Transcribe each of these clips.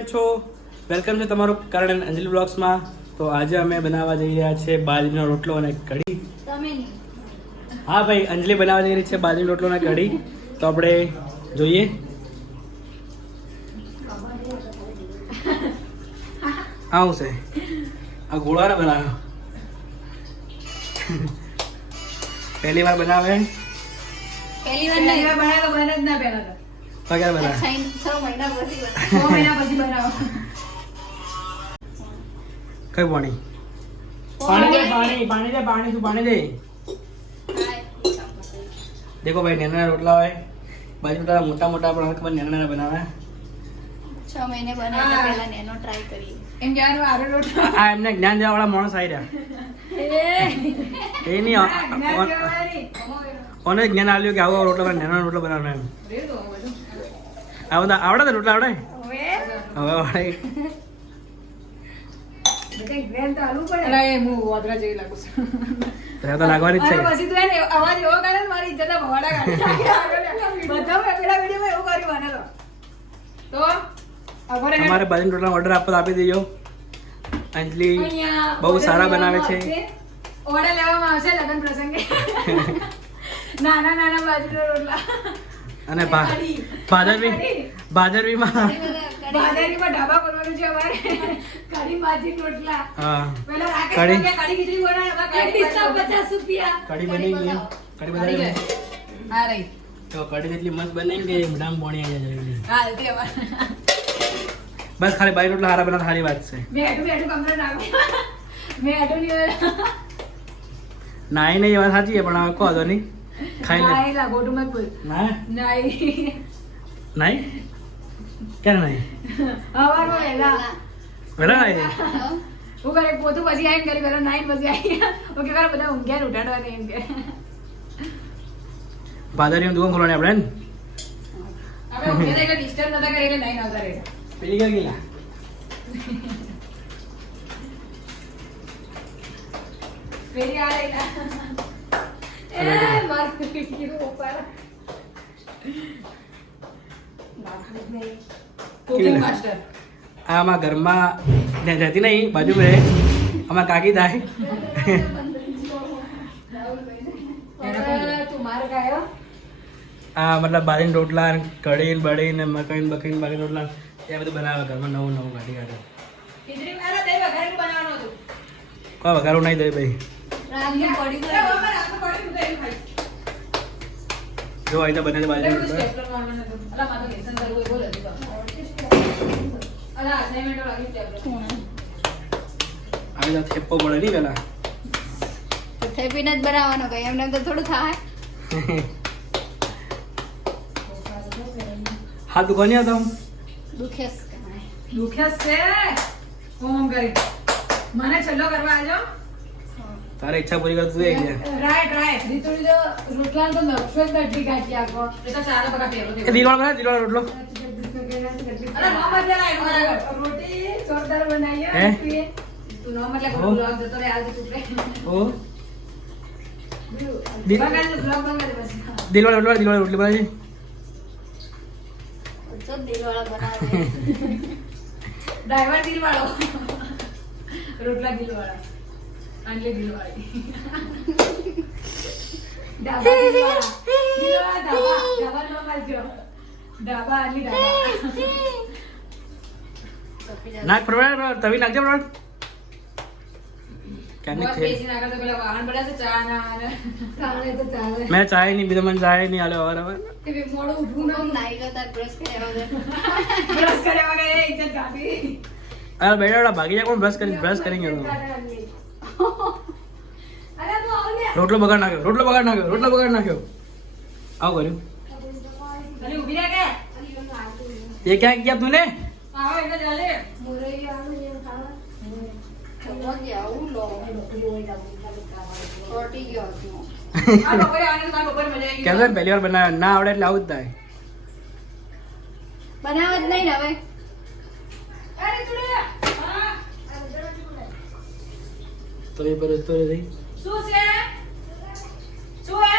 કેમ છો? વેલકમ છે તમારું કરણ એન્ડ અંજલિ બ્લોગ્સમાં. તો આજે અમે બનાવવા જઈ રહ્યા છે બાજરીનો રોટલો અને કઢી. હા ભાઈ અંજલિ બનાવવા જઈ રહી છે બાજરીનો રોટલો અને કઢી. તો આપણે જોઈએ. હા હું છે. આ ગોળાને બનાવ્યો પહેલી વાર બનાવે? પહેલી વાર નહીં. બનાવ્યો બને જ ના પહેલા. પગાર બનાવે. છ મહિના પછી છ મહિના પછી બનાવો. કઈ પાણી. પાણી દે પાણી. પાણી દે પાણી તું પાણી દે. દેખો ભાઈ નાના રોટલા હોય. બાજુ તારા મોટા મોટા પણ ખબર નાના નાના બનાવે. છ મહિને બનાવીને પહેલા નેનો ટ્રાય કરી એમ કહેવાનું આરો રોટલો. આ એમને જ્ઞાન દેવા વાળા માણસ આવી રહ્યા. એ. નહીં જ્ઞાન. ઓને જ્ઞાન આપ્યું કે આવો આવો રોટલો બનાવ નાનો રોટલો બનાવવાનો એમ? રે તો બધું. આ બધા આવડે ને રોટલા આવડે હવે હવે આવડે અમારે બાજુ રોટલા ઓર્ડર આપવા આપી દેજો અંજલિ બહુ સારા બનાવે છે. ઓર્ડર લેવામાં આવશે લગ્ન પ્રસંગે નાના નાના બાજરીના રોટલા અને ભા ભાદરવી ભાદરવીમાં બાજરીમાં ઢાબા કરવાનું છે અમારે. કઢી ભાજી રોટલા. હા. કઢી? કઢી ખીચડી બનાવી, એમાં રૂપિયા. કઢી બની ગઈ. કઢી કઢી હા રહી. તો કઢી એટલી મસ્ત બની કે આવી જાય હા હલ્દી બસ ખાલી બાઈ રોટલા હારા બનાવ સારી વાત છે. મેં હેઠું હેઠું કમરે નાખ્યું મેં હેઠું ની નાઈ નહીં એ વાત સાચી પણ હવે કહો તો નહીં. ખાઈ લે. નાઈ લા ગોટું મત પુલ ના નહીં નાઈ? ક્યારે નાઈ? હવારમાં વહેલા વેલા નાઈ હું કરે પોતું પછી આવીને કરી પેલા નાઈન પછી આવી ઓકે કરે બધા ઊંઘ્યા ઉઠાડવા નહીં એમ કે. ભાદરવીમાં દુકાન ખોલવાની આપણે ને? આપણે એટલે disturb નતા કરે એટલે નાઈન આવતા રહે પેલી ક્યાં ગયેલા? પેલી આ અમારા ઘરમાં જતી નહીં બાજુ રહે. અમારા કાકી થાય. આ મતલબ બારીન રોટલા ને કઢી ને બળી ને મકાઈ ને બકરી બારીન રોટલા એ બધું બનાવે ઘરમાં નવું નવું કાઢી કાઢે. કોઈ વઘારું નહીં દે ભાઈ. જો અહીં તો. બનાવી બાજુ. આવી તો થેપો પડે નહીં પેલા તો થેપીને જ બનાવવાનો કઈ એમને એમ તો થોડું થાય. હા દુખવા નહીં હતો દુખે જ કહેવાય. છે? ઓમ ગઈ મને છેલ્લો કરવા આજો. તારે ઈચ્છા પૂરી કરતું તું એક જા. રાઈટ રાય. રીતુડી તો રોટલા તો નકશો જ બદલી કાઢી આખો. એ તો સારા બકા પેરો દે દિલવાળો બના દિલવાળો રોટલો. અરે નો મતલબ આયુ મારા રોટી જોરદાર બનાવી હે? તું નો મતલબ હો? બ્લોગ જતો રે આજ ટુકડે ઓ દિલવાળો રોટલો દિલવાળો રોટલી બનાવી તો દિલવાળા બનાવે. ડ્રાઈવર દિલ રોટલા દિલ વાળા આંટલી દિલ વાળી ડાબા દિલ વાળા દિલ વાળા ડાબા ડાબા નો મારજો ડાબા આંટલી ડાબા નાખ પ્રમાણ તવી નાખજે ચાલે મેં ચાય નહીં બીજો મને ચાય નહીં આલ્યો અવાર અવાર મોડું ઉઠવું હું ન નાઈ તાર બ્રશ કર્યા વગર બ્રશ કર્યા વગર એ ઇજ્જત કાઢી અરે બેટા ભાગી જાય કોણ બ્રશ કરી બ્રશ કરી ગયો રોટલો બગાડ નાખ્યો રોટલો બગાડ નાખ્યો રોટલો બગાડ નાખ્યો. આવું કર્યું. અલી ઊભી રહે કે? એ ક્યાં ગયા તું ને? કેમ પહેલી વાર બનાવે ના આવડે એટલે આવું જ થાય. બનાવ જ નહીં હવે. તો એ પર તો રહી શું છે શું હે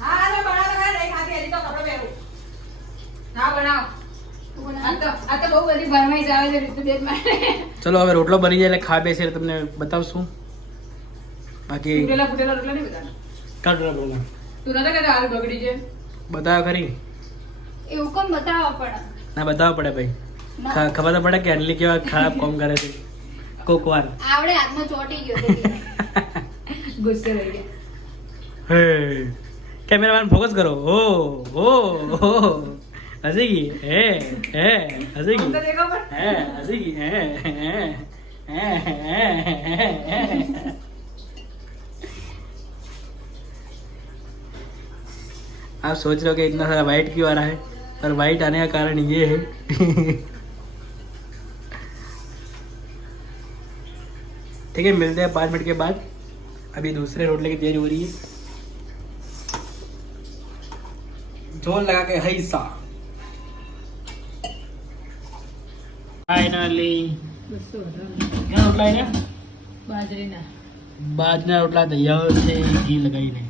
હા અરે બનાવ તો ખરા, નહીં ખાધી હજી તો કપડાં પહેરું હા બનાવ આવે છે રીતુ બેન માટે ચલો હવે રોટલો બની જાય એટલે ખા બેસે એટલે તમને બતાવશું. બાકી બતાવો ખરી. એવું કોમ બતાવવા પડે? ના બતાવવા પડે ભાઈ. ખબર તો પડે કે અનલી કેવા ખરાબ કોમ કરે છે. કોક વાર. આવડે હાથમાં ચોટી ગયો ગુસ્સે રહી ગયા. હે. કેમેરામેન ફોકસ કરો. હો હો હો. हंसेगी है है हंसेगी। हंसेगी आप सोच रहे हो कि इतना सारा वाइट क्यों आ रहा है? पर वाइट आने का कारण ये है। ठीक है मिलते हैं पाँच मिनट के बाद। अभी दूसरे रोड लेके तैयारी हो रही है। जोन लगा के हई બાજરીના. રોટલા તૈયાર છે ઘી લગાવીને.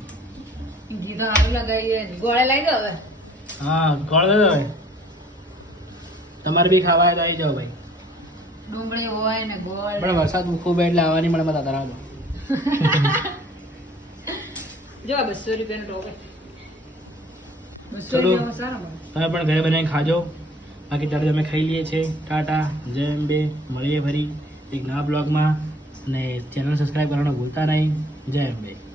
તમારે બી ખાવા આવી જાઓ ભાઈ. ડુંગળી હોય ને ગોળ. પણ વરસાદ ખૂબ એટલે આવવાની મળે બધા ધરાવજો બસો રૂપિયાનો ટોકન ઘરે બનાવીને ખાજો. બાકી ત્યારે તમે ખાઈ લઈએ છીએ. ટાટા, જય અંબે, મળીએ ફરી એક નવા બ્લોગમાં. અને ચેનલ સબસ્ક્રાઈબ કરવાનું ભૂલતા નહીં. જય અંબે.